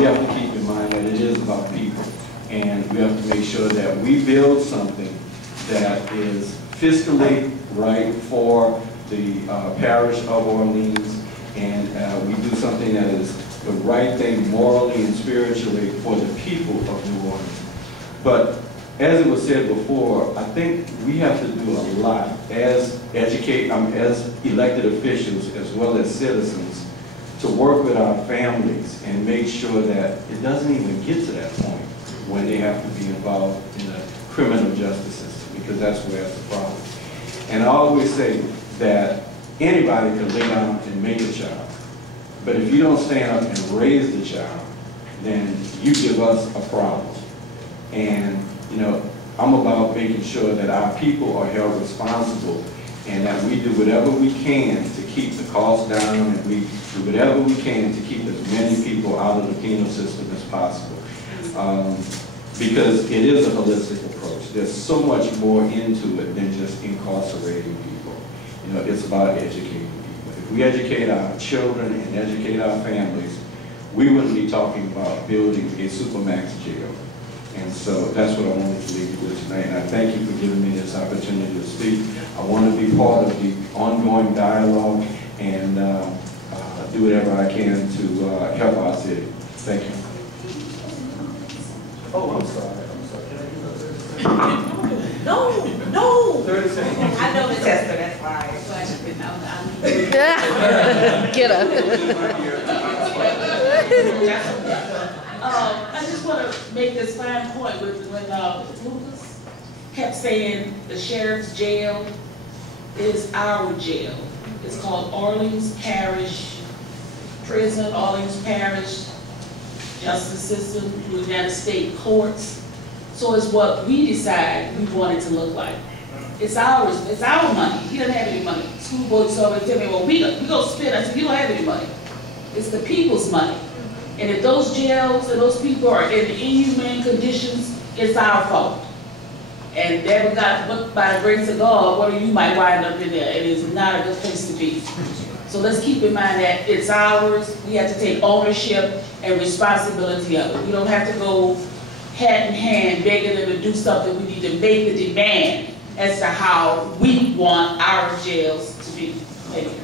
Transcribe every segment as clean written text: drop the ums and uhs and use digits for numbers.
we have to keep in mind that it is about people. And we have to make sure that we build something that is fiscally right for the parish of Orleans, and we do something that is the right thing morally and spiritually for the people of New Orleans. But as it was said before, I think we have to do a lot as elected officials as well as citizens to work with our families and make sure that it doesn't even get to that point when they have to be involved in the criminal justice system, because that's where it's a problem. And I always say that anybody can lay down and make a child, but if you don't stand up and raise the child, then you give us a problem. And you know, I'm about making sure that our people are held responsible and that we do whatever we can to keep the costs down, and we do whatever we can to keep as many people out of the penal system as possible. Because it is a holistic approach. There's so much more into it than just incarcerating people. You know, it's about educating people. If we educate our children and educate our families, we wouldn't be talking about building a supermax jail. And so that's what I wanted to leave you with tonight. And I thank you for giving me this opportunity to speak. I want to be part of the ongoing dialogue and do whatever I can to help our city. Thank you. Oh, I'm sorry. Can I use that? No. 30 seconds. I know the tester, that's why. Get up. I just want to make this fine point when Lucas kept saying the sheriff's jail is our jail. It's called Orleans Parish Prison, Orleans Parish Justice System, Louisiana State Courts. So it's what we decide we want it to look like. It's ours. It's our money. He doesn't have any money. School board told me, tell me, well, we go spend. I said, you don't have any money. It's the people's money. And if those jails and those people are in inhumane conditions, it's our fault. And there we got, but by the grace of God, what you might wind up in there. It is not a good place to be. So let's keep in mind that it's ours. We have to take ownership and responsibility of it. We don't have to go hat in hand begging them to do something. We need to make the demand as to how we want our jails to be. Thank you.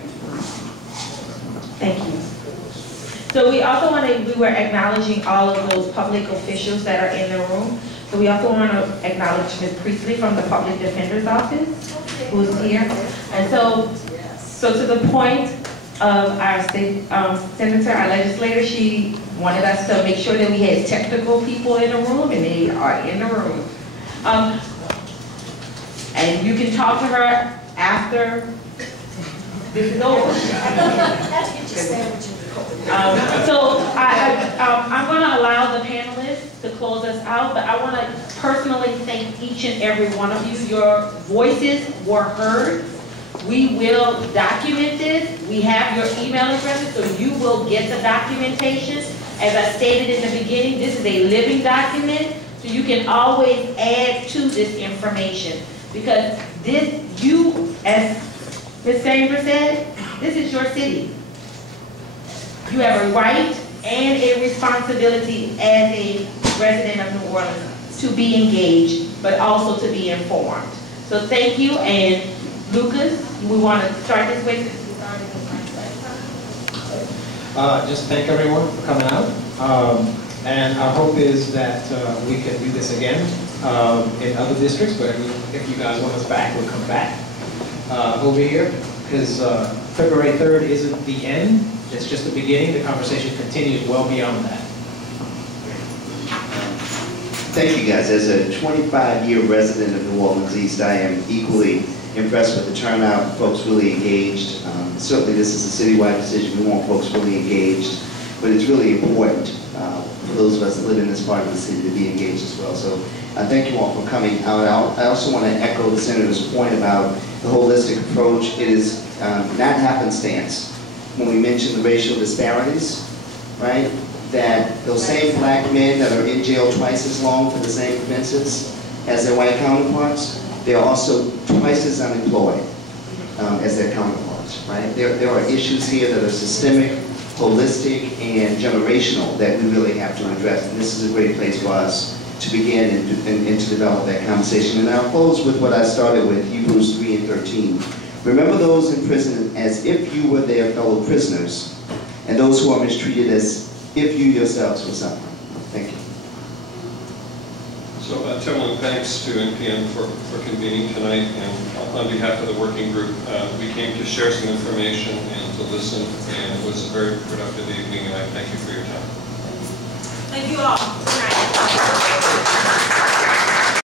Thank you. So we also want to, we were acknowledging all of those public officials that are in the room. So we also want to acknowledge Ms. Priestley from the Public Defender's Office, who's here. And so to the point of our state senator, our legislator, she wanted us to make sure that we had technical people in the room, and they are in the room. And you can talk to her after this is over. I'm going to allow the panelists to close us out, but I want to personally thank each and every one of you. Your voices were heard. We will document this. We have your email addresses, so you will get the documentation. As I stated in the beginning, this is a living document, so you can always add to this information. Because this, you, as Ms. Sandra said, this is your city. You have a right and a responsibility as a resident of New Orleans to be engaged, but also to be informed. So thank you, and Lucas, we want to start this way. Just thank everyone for coming out. And our hope is that we can do this again in other districts, but if you guys want us back, we'll come back over here, because February 3rd isn't the end. It's just the beginning. The conversation continues well beyond that. Thank you, guys. As a 25-year resident of New Orleans East, I am equally impressed with the turnout. Folks really engaged. Certainly, this is a citywide decision. We want folks really engaged, but it's really important for those of us that live in this part of the city to be engaged as well. So, thank you all for coming out. I also want to echo the senator's point about the holistic approach. It is not happenstance. When we mention the racial disparities, right, that those same black men that are in jail twice as long for the same offenses as their white counterparts, they're also twice as unemployed as their counterparts, right? There are issues here that are systemic, holistic and generational that we really have to address. And this is a great place for us to begin and to develop that conversation. And I'll close with what I started with, Hebrews 3 and 13. Remember those in prison as if you were their fellow prisoners, and those who are mistreated as if you yourselves were suffering. Thank you. So, Timlin, thanks to NPN for convening tonight, and on behalf of the working group, we came to share some information and to listen, and it was a very productive evening, and I thank you for your time. Thank you all. Good night.